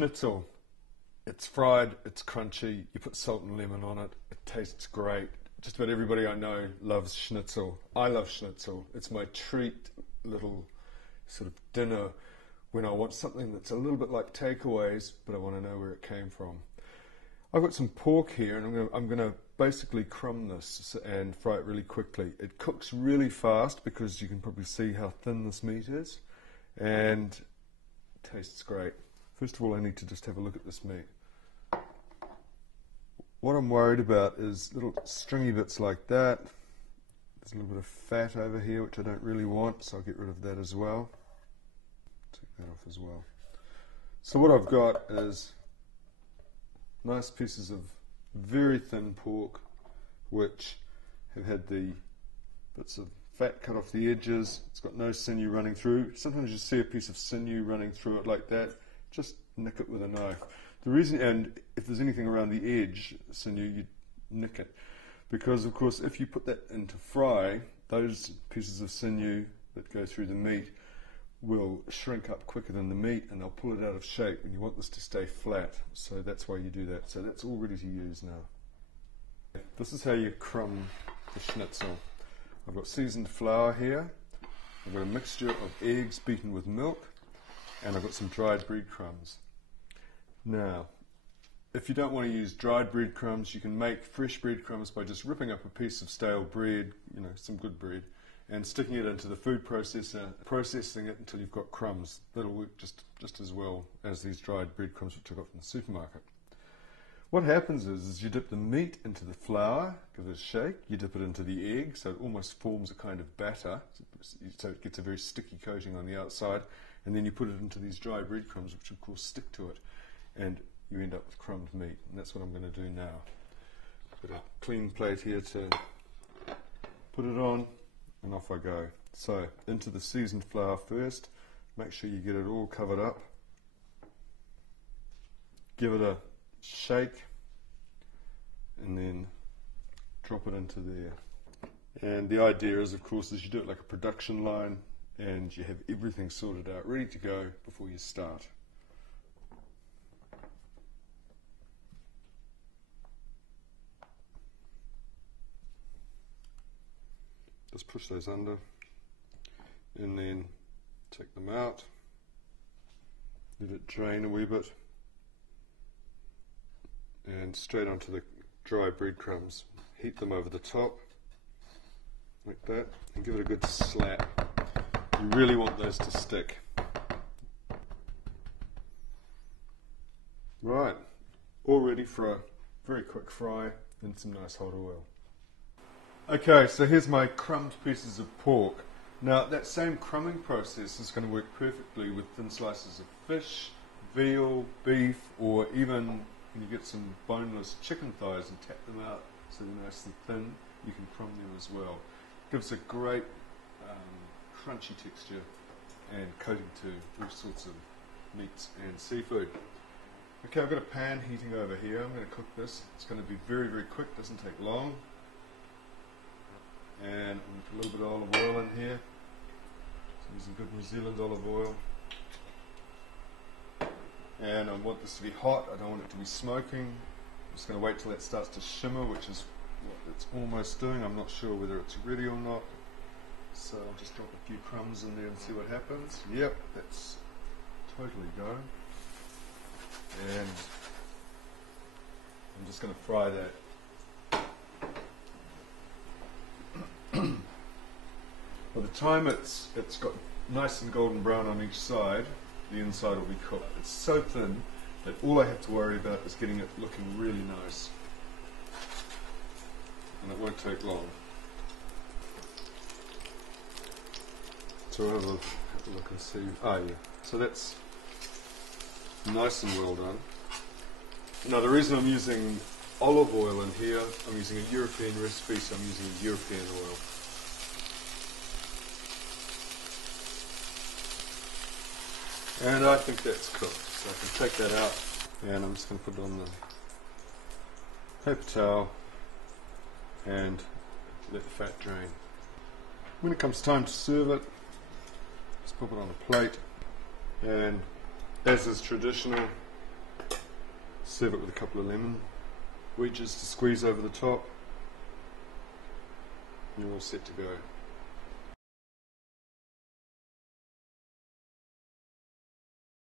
Schnitzel. It's fried, it's crunchy, you put salt and lemon on it, it tastes great. Just about everybody I know loves schnitzel. I love schnitzel. It's my treat little sort of dinner when I want something that's a little bit like takeaways, but I want to know where it came from. I've got some pork here, and I'm going to basically crumb this and fry it really quickly. It cooks really fast because you can probably see how thin this meat is, and it tastes great. First of all, I need to just have a look at this meat. What I'm worried about is little stringy bits like that. There's a little bit of fat over here, which I don't really want, so I'll get rid of that as well. Take that off as well. So what I've got is nice pieces of very thin pork, which have had the bits of fat cut off the edges. It's got no sinew running through. Sometimes you see a piece of sinew running through it like that. Just nick it with a knife. The reason, and if there's anything around the edge, sinew, you nick it. Because, of course, if you put that into fry, those pieces of sinew that go through the meat will shrink up quicker than the meat, and they'll pull it out of shape, and you want this to stay flat. So that's why you do that. So that's all ready to use now. This is how you crumb the schnitzel. I've got seasoned flour here. I've got a mixture of eggs beaten with milk, and I've got some dried breadcrumbs. Now, if you don't want to use dried breadcrumbs, you can make fresh breadcrumbs by just ripping up a piece of stale bread, some good bread, and sticking it into the food processor, processing it until you've got crumbs. That'll work just as well as these dried breadcrumbs which I got from the supermarket. What happens is you dip the meat into the flour, give it a shake, you dip it into the egg, so it almost forms a kind of batter, so it gets a very sticky coating on the outside, and then you put it into these dry breadcrumbs, which of course stick to it, and you end up with crumbed meat, and that's what I'm going to do now. Got a clean plate here to put it on, and off I go. So, into the seasoned flour first, make sure you get it all covered up, give it a shake, and then drop it into there. And the idea is, of course, is you do it like a production line, and you have everything sorted out, ready to go before you start. Just push those under, and then take them out, let it drain a wee bit, and straight onto the dry breadcrumbs. Heat them over the top, like that, and give it a good slap. You really want those to stick. Right, all ready for a very quick fry in some nice hot oil. Okay, so here's my crumbed pieces of pork. Now, that same crumbing process is going to work perfectly with thin slices of fish, veal, beef, or even when you get some boneless chicken thighs and tap them out so they're nice and thin, you can crumb them as well. Gives a great crunchy texture and coating to all sorts of meats and seafood. Okay, I've got a pan heating over here. I'm going to cook this. It's going to be very, very quick, doesn't take long. And a little bit of olive oil in here. So using good New Zealand olive oil. And I want this to be hot, I don't want it to be smoking. I'm just going to wait till it starts to shimmer, which is what it's almost doing. I'm not sure whether it's ready or not. So I'll just drop a few crumbs in there and see what happens. Yep, that's totally go. And I'm just going to fry that. By the time it's got nice and golden brown on each side, the inside will be cooked. It's so thin that all I have to worry about is getting it looking really nice. And it won't take long. So I'll have a look and see. Ah, yeah. So that's nice and well done. Now, the reason I'm using olive oil in here, I'm using a European recipe, so I'm using European oil. And I think that's cooked, so I can take that out, and I'm just going to put it on the paper towel and let the fat drain. When it comes time to serve it, just put it on a plate, and as is traditional, Serve it with a couple of lemon wedges to squeeze over the top. You're all set to go.